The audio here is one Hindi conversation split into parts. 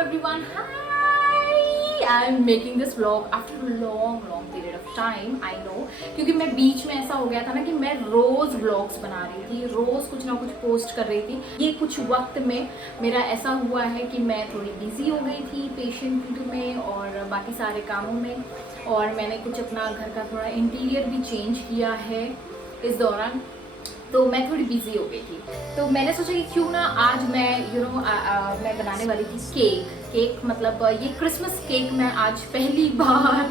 everyone. Hi! I'm making this vlog after a long period of time. I know क्योंकि मैं बीच में ऐसा हो गया था ना कि मैं रोज व्लॉग्स बना रही थी, रोज कुछ ना कुछ पोस्ट कर रही थी। ये कुछ वक्त में मेरा ऐसा हुआ है कि मैं थोड़ी बिजी हो गई थी पेशेंट में और बाकी सारे कामों में, और मैंने कुछ अपना घर का थोड़ा इंटीरियर भी चेंज किया है इस दौरान, तो मैं थोड़ी बिजी हो गई थी। तो मैंने सोचा कि क्यों ना आज मैं मैं बनाने वाली थी केक मतलब ये क्रिसमस केक मैं आज पहली बार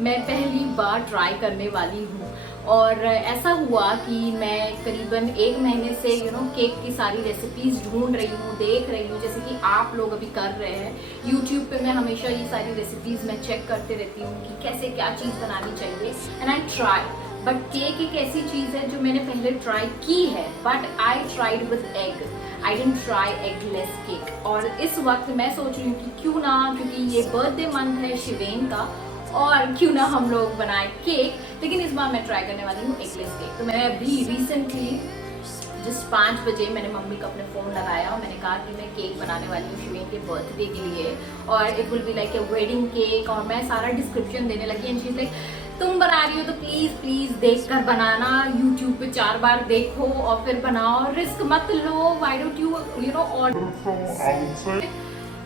मैं पहली बार ट्राई करने वाली हूँ। और ऐसा हुआ कि मैं करीबन 1 महीने से केक की सारी रेसिपीज़ ढूंढ रही हूँ, देख रही हूँ, जैसे कि आप लोग अभी कर रहे हैं। यूट्यूब पे मैं हमेशा ये सारी रेसिपीज़ मैं चेक करते रहती हूँ कि कैसे क्या चीज़ बनानी चाहिए, and I try. But cake एक ऐसी चीज़ है जो मैंने पहले ट्राई की है, but I tried with egg, I dent try eggless cake. और इस वक्त मैं सोच रही हूँ कि क्यों ना, क्योंकि ये बर्थडे मंथ है शिवेन का, और क्यों ना हम लोग बनाए केक, लेकिन इस बार मैं ट्राई करने वाली हूँ एगलेस केक। तो मैंने अभी रिसेंटली जस्ट 5 बजे मैंने मम्मी को अपने फ़ोन लगाया और मैंने कहा कि मैं केक बनाने वाली हूँ शिवेन के बर्थडे के लिए, और it will be like a wedding cake. और मैं सारा डिस्क्रिप्शन देने लगी, एंड शी इज़ लाइक तुम बना रही हो तो प्लीज़ देख कर बनाना, यूट्यूब पे 4 बार देखो और फिर बनाओ, रिस्क मत लो, why don't you know order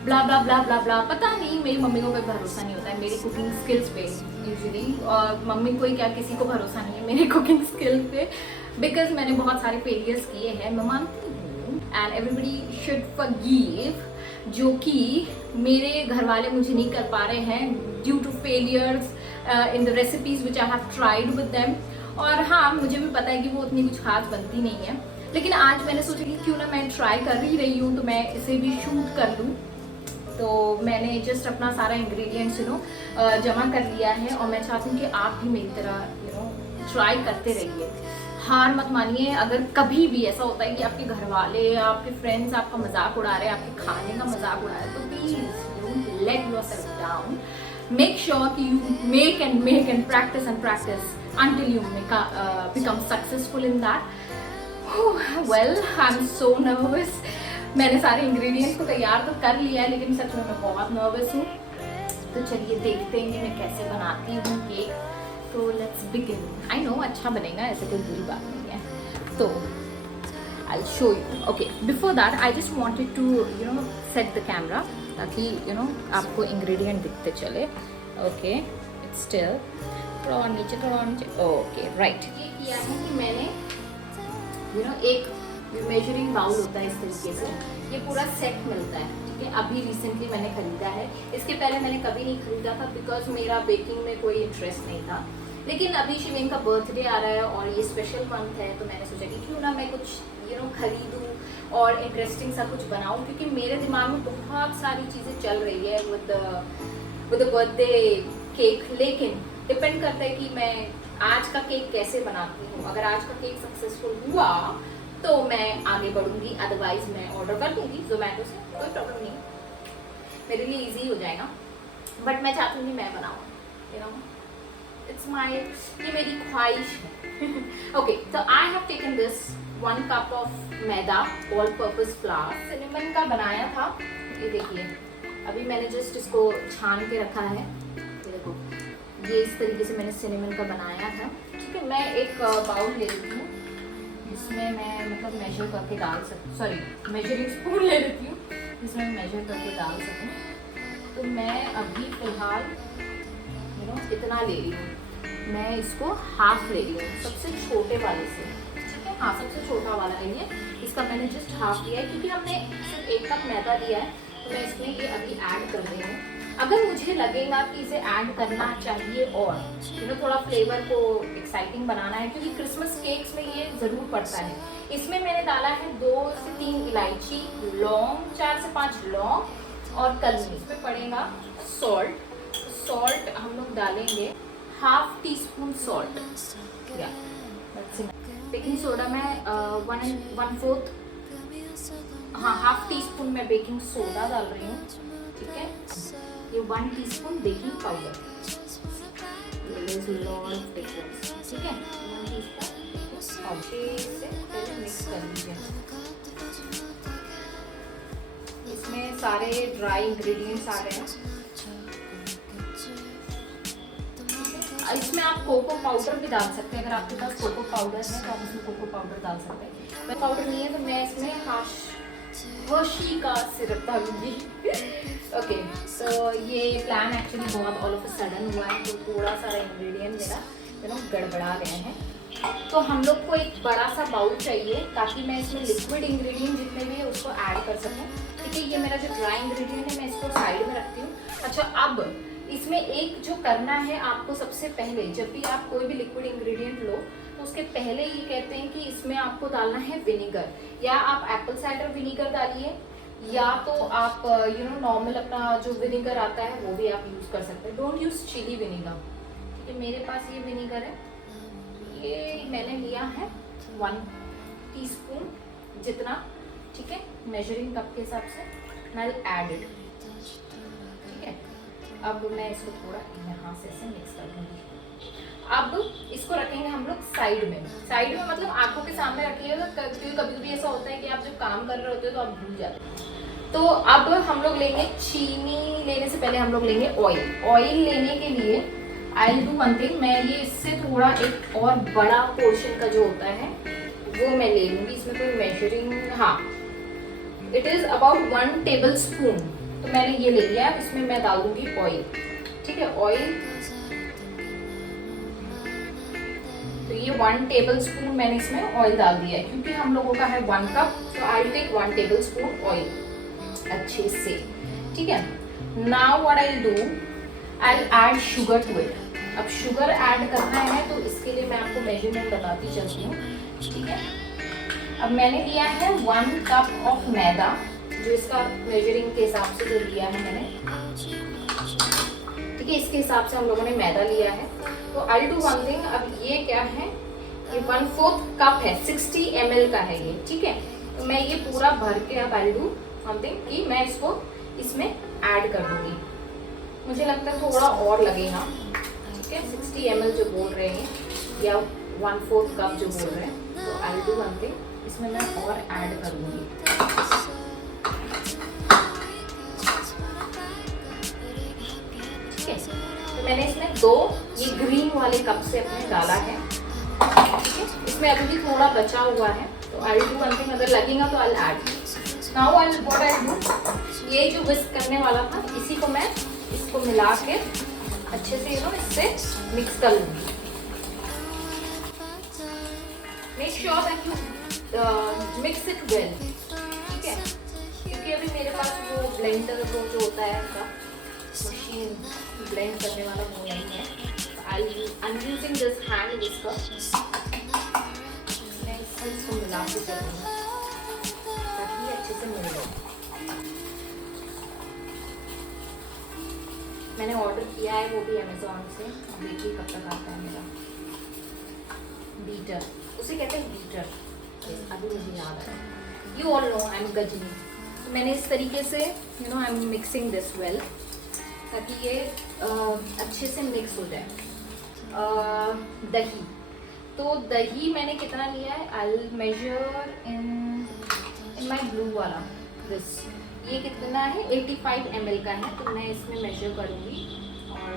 blah blah blah blah blah. पता नहीं, मेरी मम्मी को कोई भरोसा नहीं होता है मेरी कुकिंग स्किल्स पे यूजुअली, और मम्मी को ही क्या, किसी को भरोसा नहीं है मेरी कुकिंग स्किल पे, बिकॉज मैंने बहुत सारे फेलियर्स किए हैं, मैं मानती हूँ, एंड एवरीबडी शुड फॉरगिव, जो कि मेरे घर वाले मुझे नहीं कर पा रहे हैं due to failures in the recipes which I have tried with them. और हाँ, मुझे भी पता है कि वो उतनी कुछ खास बनती नहीं है, लेकिन आज मैंने सोचा कि क्यों ना मैं ट्राई कर ही रही हूँ तो मैं इसे भी शूट कर लूँ। तो मैंने जस्ट अपना सारा इंग्रेडिएंट्स जमा कर लिया है, और मैं चाहती हूँ कि आप भी मेरी तरह ट्राई करते रहिए, हार मत मानिए। अगर कभी भी ऐसा होता है कि आपके घर वाले या आपके फ्रेंड्स आपका मजाक उड़ा रहे हैं, आपके खाने का मजाक उड़ा रहे हैं, तो please don't let yourself down. Make sure कि you make and practise until you become successful in that. Well, I'm so nervous. मैंने सारे इंग्रेडिएंट्स को तैयार तो कर लिया है, लेकिन सच में मैं बहुत नर्वस हूँ। तो चलिए देखते हैं कि मैं कैसे बनाती हूँ केक। तो लेट्स बिगिन। आई नो अच्छा बनेगा, ऐसे कोई बुरी बात नहीं है। तो I show you. Okay, before that I just wanted to set the camera, ताकि आपको इंग्रेडिएंट दिखते चले। ओके, इट्स स्टिल थोड़ा और नीचे। Okay, right. ये किया है कि मैंने एक मेजरिंग बाउल होता है इस तरीके से, ये पूरा सेट मिलता है, ठीक है। अभी रिसेंटली मैंने खरीदा है, इसके पहले मैंने कभी नहीं खरीदा था बिकॉज मेरा बेकिंग में कोई इंटरेस्ट नहीं था। लेकिन अभी शिवेन का बर्थडे आ रहा है और ये स्पेशल मंथ है, तो मैंने सोचा कि क्यों ना मैं कुछ खरीदूँ और इंटरेस्टिंग सा कुछ बनाऊँ, क्योंकि मेरे दिमाग में बहुत सारी चीज़ें चल रही है विद द बर्थडे केक। लेकिन डिपेंड करता है कि मैं आज का केक कैसे बनाती हूँ। अगर आज का केक सक्सेसफुल हुआ तो मैं आगे बढ़ूंगी, अदरवाइज मैं ऑर्डर कर दूंगी जोमेटो से, कोई प्रॉब्लम नहीं, मेरे लिए इजी हो जाएगा। बट मैं चाहती हूँ कि मैं बनाऊँ, इट्स माई, ये मेरी ख्वाहिश है। ओके, तो I have taken this 1 cup of maida all purpose flower. Cinnamon का बनाया था, ये देखिए, अभी मैंने जस्ट इसको छान के रखा है। ये देखो, ये इस तरीके से मैंने सिनेमन का बनाया था, ठीक है। मैं एक बाउल ले लेती हूँ, इसमें मैं मतलब मेजर करके डाल सकूँ, सॉरी मेजरिंग स्पून ले लेती हूँ जिसमें मैं मेजर करके डाल सकूँ। तो मैं अभी फ़िलहाल इतना ले रही हूँ, मैं इसको हाफ ले रही हूँ सबसे छोटे वाले से, ठीक है। हाँ, सबसे छोटा वाला लेंगे, इसका मैंने जस्ट हाफ लिया है, क्योंकि हमने सिर्फ 1 कप मैदा लिया है, तो मैं इसमें ये अभी ऐड कर रही हूँ। अगर मुझे लगेगा कि इसे ऐड करना चाहिए और थोड़ा फ्लेवर को एक्साइटिंग बनाना है, क्योंकि क्रिसमस केक्स में ये ज़रूर पड़ता है, इसमें मैंने डाला है 2 से 3 इलायची, लौंग 4 से 5 लौंग और कलमी। इसमें पड़ेगा सॉल्ट हम लोग डालेंगे ½ टीस्पून सॉल्ट, या बेकिंग सोडा मैं 1/4, हाँ ½ टीस्पून मैं बेकिंग सोडा डाल रही हूँ, ठीक है। ये 1 टीस्पून बेकिंग पाउडर, ठीक है। 1 टीस्पून और इसे पहले मिक्स कर लीजिए। इसमें सारे ड्राई इंग्रेडिएंट्स आ गए हैं। इसमें आप कोको पाउडर भी डाल सकते हैं, अगर आपके पास कोको पाउडर है तो आप इसमें कोको पाउडर डाल सकते हैं। मैं पाउडर नहीं है तो मैं इसमें हर्शी का सिरप डालूंगी। ओके, तो ये प्लान एक्चुअली बहुत ऑल ऑफ अ सडन हुआ है, तो थोड़ा सारा इंग्रेडिएंट मेरा गड़बड़ा गए हैं। तो हम लोग को एक बड़ा सा बाउल चाहिए ताकि मैं इसमें लिक्विड इंग्रेडिएंट जितने भी है उसको ऐड कर सकूँ। ठीक है, ये मेरा जो ड्राई इंग्रेडिएंट है मैं इसको साइड में रखती हूँ। अच्छा, अब इसमें एक जो करना है आपको, सबसे पहले जब भी आप कोई भी लिक्विड इंग्रेडिएंट लो तो उसके पहले ये कहते हैं कि इसमें आपको डालना है विनेगर, या आप एप्पल साइडर विनेगर डालिए, या तो आप नॉर्मल अपना जो विनेगर आता है वो भी आप यूज़ कर सकते हैं। Don't use chilli vinegar. ठीक है, मेरे पास ये विनेगर है, ये मैंने लिया है 1 टीस्पून जितना। ठीक है, मेजरिंग कप के हिसाब से मैं ऐड इट। ठीक है, अब मैं इसको थोड़ा यहाँ से मिक्स कर दूँगी। अब इसको रखेंगे हम लोग साइड में मतलब आंखों के सामने रखिएगा, क्योंकि कभी भी ऐसा होता है कि आप जब काम कर रहे होते हो तो आप भूल जाते हैं। तो अब हम लोग लेंगे चीनी, लेने से पहले हम लोग लेंगे ऑयल लेने के लिए आई विल डू वन थिंग, मैं ये इससे थोड़ा एक और बड़ा पोर्शन का जो होता है वो मैं ले लूँगी। इसमें कोई मेजरिंग, हाँ, it is about 1 table spoon, तो मैंने ये ले लिया। इसमें मैं डाल दूँगी ऑयल। ठीक है, ऑयल, तो ये 1 टेबल स्पून मैंने इसमें ऑयल डाल दिया है, क्योंकि हम लोगों का है 1 कप, तो I will take 1 tablespoon oil अच्छे से। ठीक है, now what I will do, I will add sugar to it. अब शुगर ऐड करना है तो इसके लिए मैं आपको मेजरमेंट बताती चलती हूँ। ठीक है, अब मैंने लिया है 1 कप ऑफ मैदा, जो इसका मेजरिंग के हिसाब से जो लिया है मैंने। ठीक है, इसके हिसाब से हम लोगों ने मैदा लिया है। तो I will do one thing, अब ये क्या है, ये 1/4 कप है, 60 ml का है ये। ठीक है, तो मैं ये पूरा भर के अब आई विल डू समथिंग कि मैं इसको इसमें ऐड कर दूंगी। मुझे लगता है थोड़ा और लगेगा। ठीक है, 60 ml जो बोल रहे हैं या 1/4 कप जो बोल रहे हैं, तो I will do one thing, इसमें मैं और ऐड कर दूंगी। ठीक है, तो मैंने इसमें 2 ये ग्रीन वाले कप से अपने डाला है। ठीक है, इसमें अभी भी थोड़ा बचा हुआ है, तो I will do one thing, अगर लगेगा तो I will add. Now I will what I do, ये जो विस्क करने वाला था इसी को मैं इसको मिला के अच्छे से इससे मिक्स कर लूँगी। Make sure that you mix it well. ठीक है, क्योंकि अभी मेरे पास वो ब्लेंडर वो जो होता है का मशीन ब्लेंड करने वाला वो नहीं है। I am using this hand whisker. मैं इसको मिला के चलूँगी ताकि ये अच्छे से मिल जाए। मैंने ऑर्डर किया है वो भी अमेजोन से, देखिए कब तक आता है मेरा। बीटर, उसे कहते हैं बीटर। अभी मुझे याद आया, you all know I am Ghajini. तो मैंने इस तरीके से I am mixing this well ताकि ये अच्छे से मिक्स हो जाए। दही, तो दही मैंने कितना लिया है, I will measure in my blue वाला दिस। ये कितना है, 85 ml का है, तो मैं इसमें मेजर करूँगी और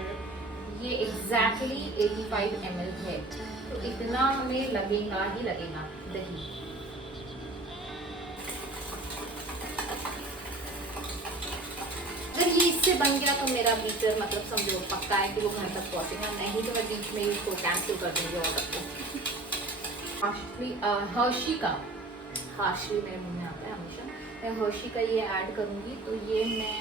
ये एग्जैक्टली 85 ml है, तो इतना हमें लगेगा ही लगेगा दही। अगर ये इससे बन गया तो मेरा बीटर मतलब समझो पक्का है कि वो घर तक पहुँचेगा, नहीं तो मैं बीच में इसको कैंसिल कर दूँगी ऑर्डर को। हर्शी का, हर्शी मेरे मुँह में आता है हमेशा, मैं हर्शी का ये ऐड करूँगी। तो ये मैं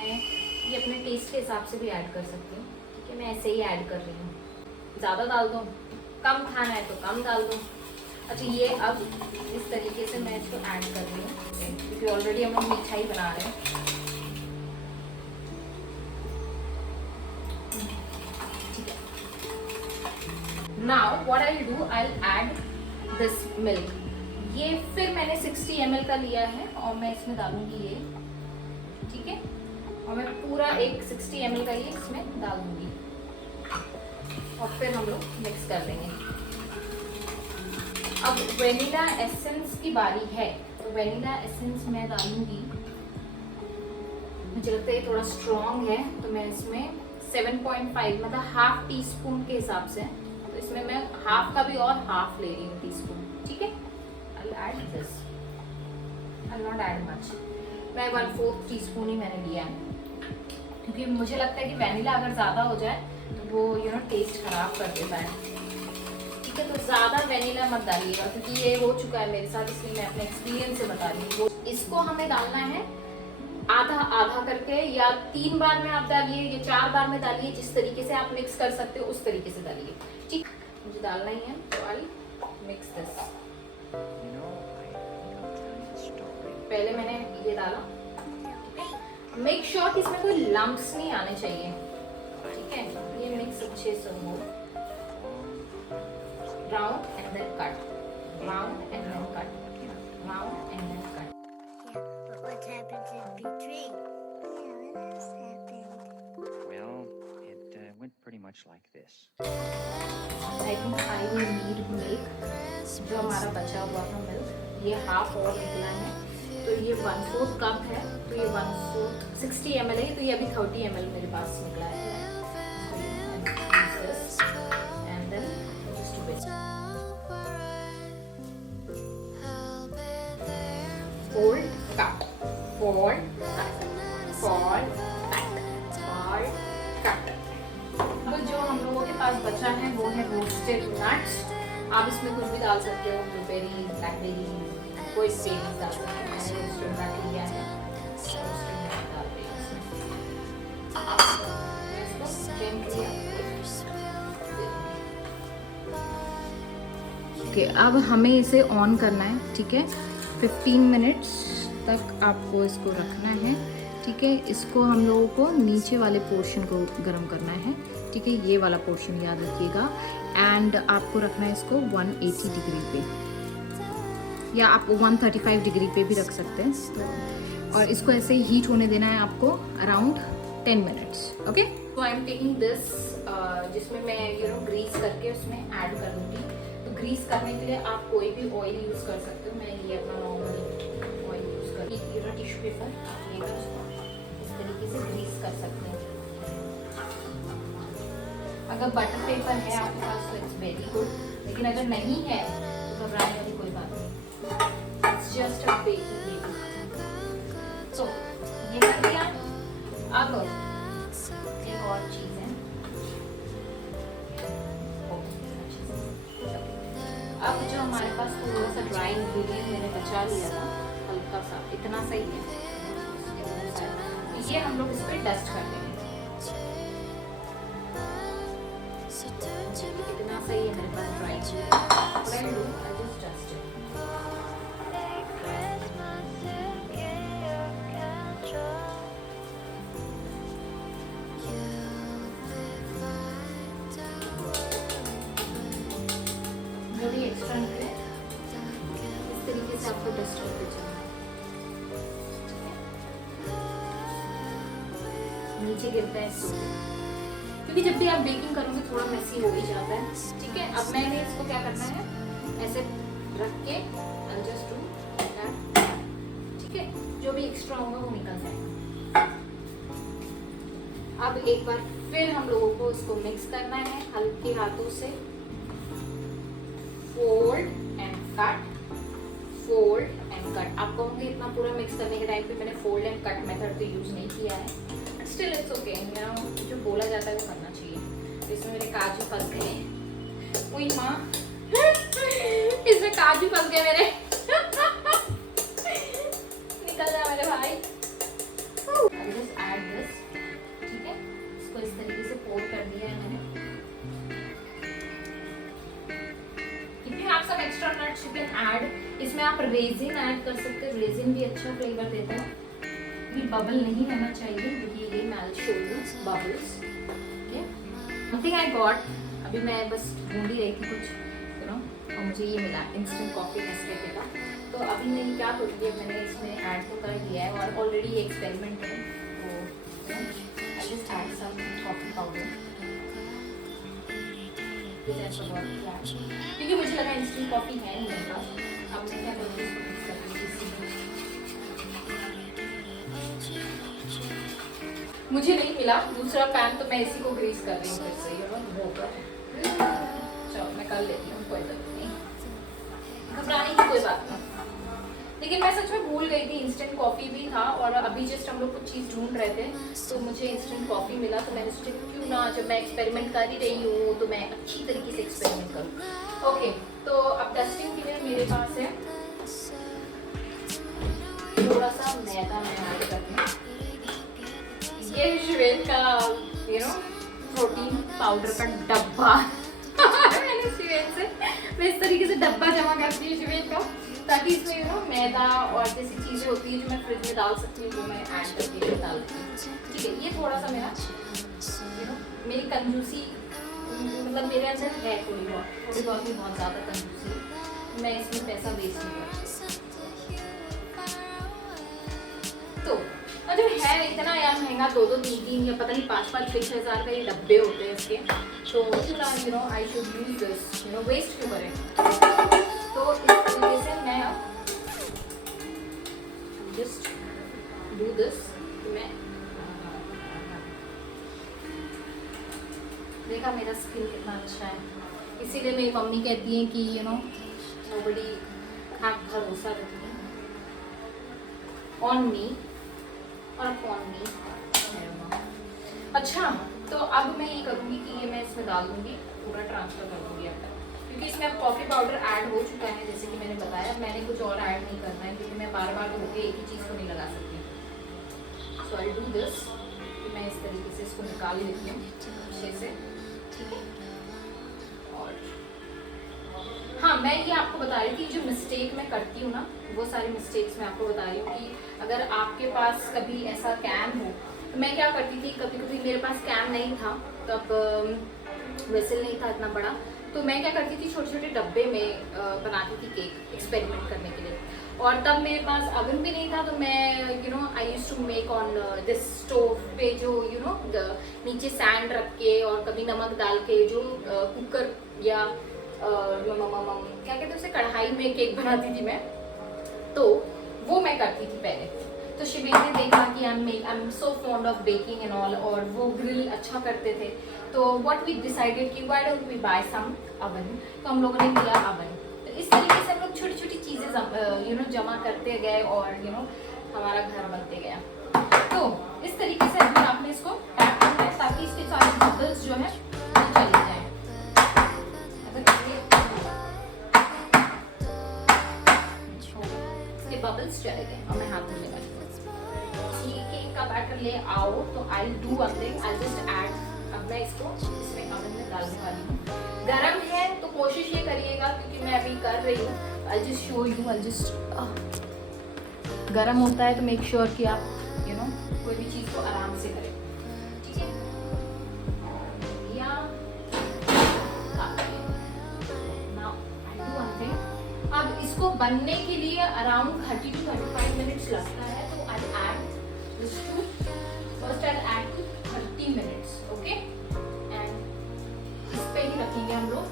ये अपने टेस्ट के हिसाब से भी ऐड कर सकती हूँ। ठीक है, मैं ऐसे ही ऐड कर रही हूँ। ज़्यादा डाल दूँ, कम खाना है तो कम डाल दूँ। अच्छा, ये अब इस तरीके से मैं इसको ऐड कर रही हूँ, क्योंकि ऑलरेडी हम लोग मिठाई बना रहे हैं। ठीक है, now what I will do, I will add this milk. ये फिर मैंने 60 ml का लिया है और मैं इसमें डालूंगी ये। ठीक है, और मैं पूरा एक 60 ml का ये इसमें डाल दूंगी और फिर हम लोग मिक्स कर लेंगे। अब वेनिला एसेंस की बारी है, तो वेनिला एसेंस मैं डालूंगी मुझे लगता है ये थोड़ा स्ट्रॉन्ग है, तो मैं इसमें 7.5 मतलब हाफ टी स्पून के हिसाब से, तो इसमें मैं हाफ का भी और हाफ ले रही हूँ टी स्पून, ठीक है। I'll add this. I'll not add much. मैं 1/4 टी स्पून ही मैंने लिया है, क्योंकि मुझे लगता है कि वैनिला अगर ज़्यादा हो जाए तो वो टेस्ट खराब कर देता है, ठीक है। तो ज़्यादा वैनिला मत डालिएगा, क्योंकि ये हो चुका है मेरे साथ, इसलिए मैं अपने एक्सपीरियंस से बता रही हूँ। इसको हमें डालना है आधा आधा करके, या 3 बार में आप डालिए या 4 बार में डालिए, जिस तरीके से आप मिक्स कर सकते हो उस तरीके से डालिए, ठीक। मुझे डालना ही है, तो आई मिक्स दिस। पहले मैंने ये डाला, मेक श्योर कि इसमें कोई लम्प्स नहीं आने चाहिए, ठीक है। ये मिक्स अच्छे से हो, round and then cut, round and then cut, round and then cut. But what happens in between? Yeah, what else happened? Well, it went pretty much like this. I think I will need milk. जो हमारा बचा हुआ था मिल्क, ये हाफ और निकला है, तो ये 1/4 कप है, तो ये 1/4 60 ml है, तो ये अभी 30 ml मेरे पास निकला है। And then just a bit. Fold, cut, fold, cut, fold, cut, fold, cut. अब जो हम लोगों के पास बचा है वो है रोस्टेड नट्स। आप इसमें कुछ भी डाल सकते हो, ब्लूबेरी, ब्लैकबेरी, कोई बेरीज डाल सकते हो। मैंने रोस्टेड नट लिया है, रोस्टेड नट डाल रही हूँ इसमें। इसको gently ओके, अब हमें इसे ऑन करना है, ठीक है। 15 मिनट्स तक आपको इसको रखना है, ठीक है। इसको हम लोगों को नीचे वाले पोर्शन को गर्म करना है, ठीक है। ये वाला पोर्शन याद रखिएगा। एंड आपको रखना है इसको 180 डिग्री पे, या आप 135 डिग्री पे भी रख सकते हैं। और इसको ऐसे हीट होने देना है आपको अराउंड 10 मिनट्स, ओके। तो आई एम टेकिंग दिस, जिसमें मैं ग्रीस करके उसमें ऐड कर दूँगी। तो ग्रीस करने के लिए आप कोई भी ऑयल यूज़ कर सकते हो। मैं ये अपना नॉर्मल ऑयल यूज़ कर टिश्यू पेपर लेकर उसको इस तरीके से ग्रीस कर सकते हैं। अगर बटर पेपर है आपके पास तो इट्स वेरी गुड, लेकिन अगर नहीं है तो घबराने वाली कोई बात नहीं, it's just a baking paper. तो ये कर दिया। अब एक और चीज़ है, अब जो हमारे पास थोड़ा सा ड्राई इंग्रेडिएंट मैंने बचा लिया था, हल्का सा, इतना सही है, ये हम लोग इस पर डस्ट कर देंगे। इतना सही है मेरे पास ड्राई जो भी एक्स्ट्रा निकले इस तरीके से आपको डस्ट करके चलना, नीचे गिरता है सूप, क्योंकि जब भी आप बेकिंग करोगे थोड़ा मेसी हो ही जाता है, ठीक है। अब मैंने इसको क्या करना है, ऐसे रख के एडजस्ट टू, ठीक है। जो भी एक्स्ट्रा होगा वो निकल जाएगा। अब एक बार फिर हम लोगों को इसको मिक्स करना है हल्के हाथों से, fold and cut, fold and cut. आप कहोगे इतना पूरा मिक्स करने के टाइम पे मैंने फोल्ड एंड कट मेथड तो यूज नहीं किया है, स्टिल इट्स ओके, जो बोला जाता है वो करना चाहिए। तो इसमें मेरे काजू फंस गए, ओई माँ इसमें काजू फंस गए मेरे निकल जा मेरे भाई। जस्ट ऐड दिस, ठीक है। इसको इस तरीके से पोर कर दिया है मैंने। If you have some extra nuts you can add, इसमें आप रेजिन ऐड कर सकते हैं, रेजिन भी अच्छा फ्लेवर देता है। ये बबल नहीं रहना चाहिए, ये मैं show you bubbles, okay. Nothing I got, अभी मैं बस ढूंढ ही रही थी कुछ, और मुझे ये मिला इंस्टेंट कॉफी नेस्कैफे का। तो अभी मैंने क्या तो किया, मैंने इसमें ऐड तो कर दिया है, और ऑलरेडी ये एक्सपेरिमेंट है, तो I just add some coffee powder, क्योंकि मुझे लगा इंस्टेंट कॉफी है नहीं मेरे पास। अब मैं क्या करूँगी, इसको मिक्स करके मुझे नहीं मिला दूसरा पैन, तो मैं इसी को ग्रीस कर रही हूँ फिर से, धोकर। चलो मैं कर लेती हूँ, कोई बात नहीं, घबराने की कोई बात नहीं। लेकिन मैं सच में भूल गई थी, इंस्टेंट कॉफ़ी भी था और अभी जस्ट हम लोग कुछ चीज़ ढूंढ रहे थे तो मुझे इंस्टेंट कॉफ़ी मिला, तो मैंने सोचा क्यों ना, जब मैं एक्सपेरिमेंट कर ही रही हूँ तो मैं अच्छी तरीके से एक्सपेरिमेंट करूँ। ओके, तो अब डस्टिंग के लिए मेरे पास है थोड़ा सा मैदा, मैं ऐड करती हूँ। ये शिवेन का प्रोटीन पाउडर का डब्बा मैंने शिवेन से, मैं इस तरीके से डब्बा जमा करती हूँ शिवेन का, ताकि इसमें मैदा और जैसी चीज़ें होती है जो मैं फ्रिज में डाल सकती हूँ वो मैं ऐड करके डालती हूँ। ठीक है, ये थोड़ा सा मेरा मेरी कंजूसी, मतलब मेरे अंदर है थोड़ी बहुत ही बहुत ज़्यादा कंजूसी, मैं इसमें पैसा वेस्ट नहीं करती। तो मतलब है इतना यार महंगा, 2-3 या पता नहीं 5-6 हज़ार का ये डब्बे होते हैं इसके, तो क्यों ना I should use this, waste क्यों करें। तो इस तरीके से मैं अब जस्ट डू दिस। मैं देखा मेरा स्किन कितना अच्छा है, इसीलिए मेरी मम्मी कहती है कि नोबडी हैव भरोसा ऑन मी और अपॉन मी। अच्छा, तो अब मैं ये करूँगी कि ये मैं इसमें डाल दूँगी, पूरा ट्रांसफ़र कर दूँगी अब तक, क्योंकि इसमें अब कॉफ़ी पाउडर ऐड हो चुका है जैसे कि मैंने बताया। मैंने कुछ और ऐड नहीं करना है क्योंकि मैं बार बार धो के एक ही चीज़ को नहीं लगा सकती। सो आई डू दिस, मैं इस तरीके से इसको निकाल लेती हूँ अच्छे से, ठीक है। और हाँ, मैं ये आपको बता रही थी जो मिस्टेक मैं करती हूँ ना, वो सारी मिस्टेक्स मैं आपको बता रही हूँ कि अगर आपके पास कभी ऐसा कैन हो, तो मैं क्या करती थी, कभी कभी मेरे पास कैन नहीं था, तब वेसल नहीं था इतना बड़ा, तो मैं क्या करती थी छोटे छोटे डब्बे में बनाती थी केक एक्सपेरिमेंट करने के लिए। और तब मेरे पास अवन भी नहीं था, तो मैं I use to make on this stove पे, जो नीचे सैंड रख के और कभी नमक डाल के, जो कुकर या क्या कहते हैं उसे, कढ़ाई में केक बनाती थी मैं, तो वो मैं करती थी पहले। तो शिवेन ने देखा कि I am so fond of baking and all, और वो ग्रिल अच्छा करते थे, तो व्हाट वी डिसाइडेड कि why don't we buy some oven, तो हम लोगों ने लिया अवन। तो इस तरीके से हम लोग छोटी छोटी चीज़ें जमा करते गए और हमारा घर बनते गया। तो इस तरीके से अभी आपने इसको पैक करना है ताकि इसके सारे बबल्स जो है चले जाए। इसके बबल्स चले गए और मैं हाथ में लगा केक का बैटर ले आओ, तो I do one thing, I just add, अब मैं इसको इसमें अवन में डालने वाली हूँ। गरम है तो कोशिश ये करिएगा, क्योंकि मैं अभी कर रही हूँ, I just show you, I just गरम होता है तो मेक श्योर कि आप कोई भी चीज़ को आराम से करें, ठीक है। या now I do one thing, अब इसको बनने के लिए अराउंड 30 to 35 मिनट्स लगता है, तो I add this to first I'll add to 30 minutes, okay, and इस पे ही रखेंगे हम लोग,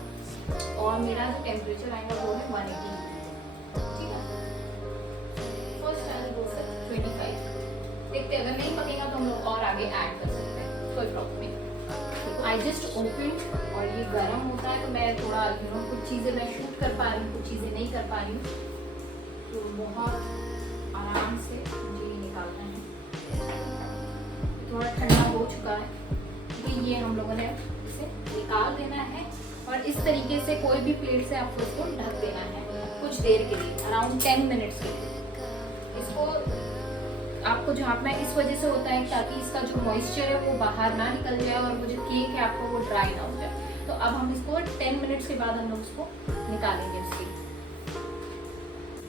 और मेरा जो टेम्परेचर आएगा वो है 180, ठीक है। फर्स्ट I'll go for 25, देखते हैं अगर नहीं पकेगा तो हम लोग और आगे ऐड कर सकते हैं, कोई प्रॉब्लम नहीं। आई जस्ट ओपन और ये गर्म होता है, तो मैं थोड़ा कुछ चीज़ें मैं शूट कर पा रही हूँ, कुछ चीज़ें नहीं कर पा रही हूँ, तो बहुत आराम से मुझे ये निकालना है। थोड़ा ठंडा हो चुका है, तो ये हम लोगों ने इसे निकाल देना है, और इस तरीके से कोई भी प्लेट से आपको इसको ढक देना है कुछ देर के लिए, अराउंड 10 मिनट्स के लिए। इसको आपको झाँपना है, इस वजह से होता है ताकि इसका जो मॉइस्चर है वो बाहर ना निकल जाए और वो जो केक है आपको वो ड्राई ना हो जाए। तो अब हम इसको 10 मिनट्स के बाद हम लोग इसको निकालेंगे इसकी।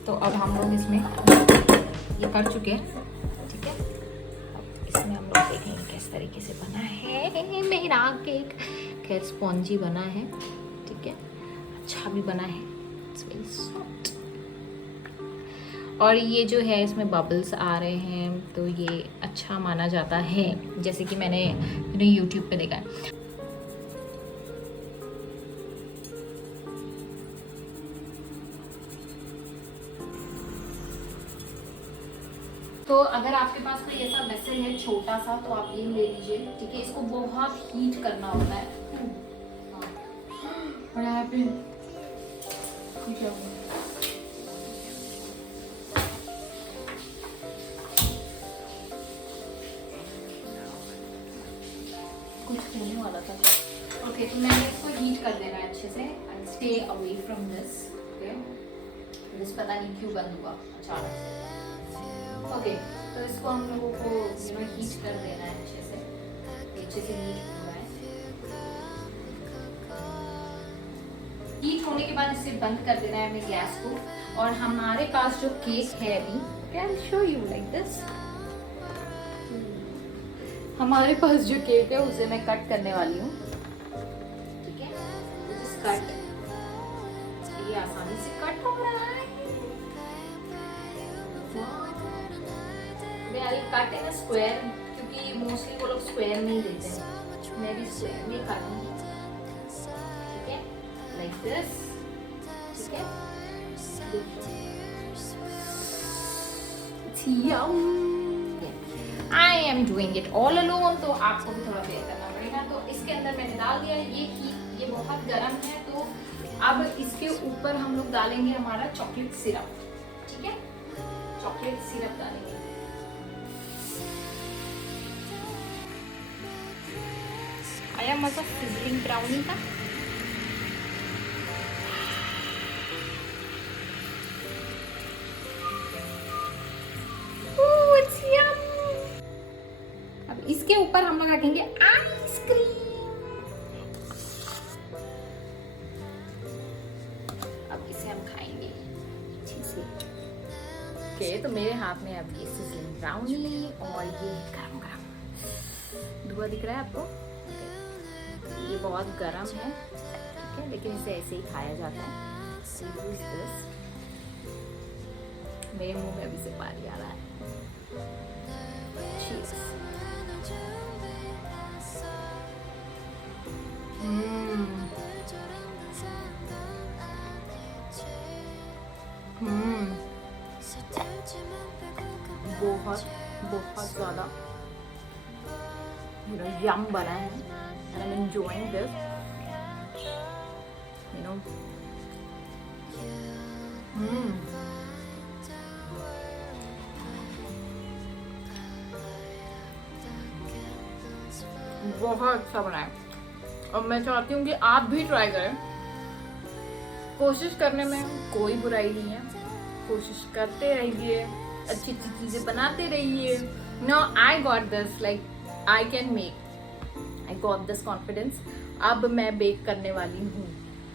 तो अब हम लोग इसमें ये कर चुके हैं, ठीक है। इसमें हम लोग देखेंगे किस तरीके से बना है मेरा केक। खैर स्पॉन्जी बना है, ठीक है, अच्छा भी बना है, इट्स वेरी सॉफ्ट। और ये जो है इसमें बबल्स आ रहे हैं, तो ये अच्छा माना जाता है, जैसे कि मैंने यूट्यूब पे देखा है। तो अगर आपके पास कोई ऐसा वेसल है छोटा सा, तो आप ये ले लीजिए, ठीक है। इसको बहुत हीट करना होता है। What happened? क्या हुआ? कुछ होने वाला था। ओके, तो मैंने इसको हीट कर देना है अच्छे से। I stay away from this. Okay, this पता नहीं क्यों बंद हुआ अचानक से। ओके, तो इसको हम लोगों को हीट कर देना है अच्छे से हीट हुआ है। हीट होने के बाद इसे बंद कर देना है हमें गैस को। और हमारे पास जो केक है अभी, can show you like this. हमारे पास जो केक है उसे मैं कट करने वाली हूँ, ठीक है। जस्ट कट, ये आसानी से कट हो रहा है। आई कट इन स्क्वायर, क्योंकि मोस्टली वो लोग स्क्वायर नहीं देते हैं, मैं भी स्क्वायर में काटूंगी, ठीक है, लाइक दिस, ठीक है। I am doing it all alone, तो आपको भी थोड़ा बेयर करना पड़ेगा। तो इसके अंदर मैंने डाल दिया ये बहुत गर्म है। तो अब इसके ऊपर हम लोग डालेंगे हमारा चॉकलेट सिरप, ठीक है। चॉकलेट सिरप डालेंगे। आया मजा सिजलिंग ब्राउनी का। अब इसके ऊपर हम लोग रखेंगे आइसक्रीम। अब इसे हम खाएंगे अच्छे से। ओके, तो मेरे हाथ में अब ये सिजलिंग ब्राउनी और ये गरम गरम धुआं दिख रहा है आपको। ये बहुत गरम है, ठीक है, लेकिन इसे ऐसे ही खाया जाता है। मेरे मुंह में अभी से पानी आ रहा है। Cheers. बहुत बहुत ज़्यादा यम बना है, and I'm enjoying this, you know. बहुत अच्छा बना है और मैं चाहती हूँ कि आप भी ट्राई करें। कोशिश करने में कोई बुराई नहीं है, कोशिश करते रहिए, अच्छी अच्छी चीज़ें बनाते रहिए। No, I got this, like I can make, I got this confidence. अब मैं बेक करने वाली हूँ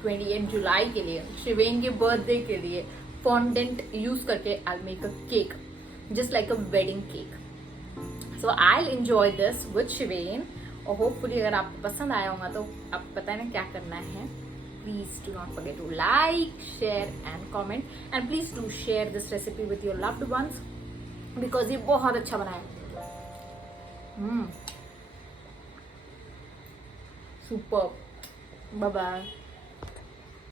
28 जुलाई के लिए, शिवेन के बर्थडे के लिए, फॉन्डेंट यूज़ करके I make a cake just like a wedding cake. So I enjoy this with Shiven. और होपफुली अगर आपको पसंद आया होगा तो आपको पता है ना क्या करना है। Please do not forget to like, share and comment, and please do share this recipe with your loved ones, because ये बहुत अच्छा बना है। सुपर। Bye bye.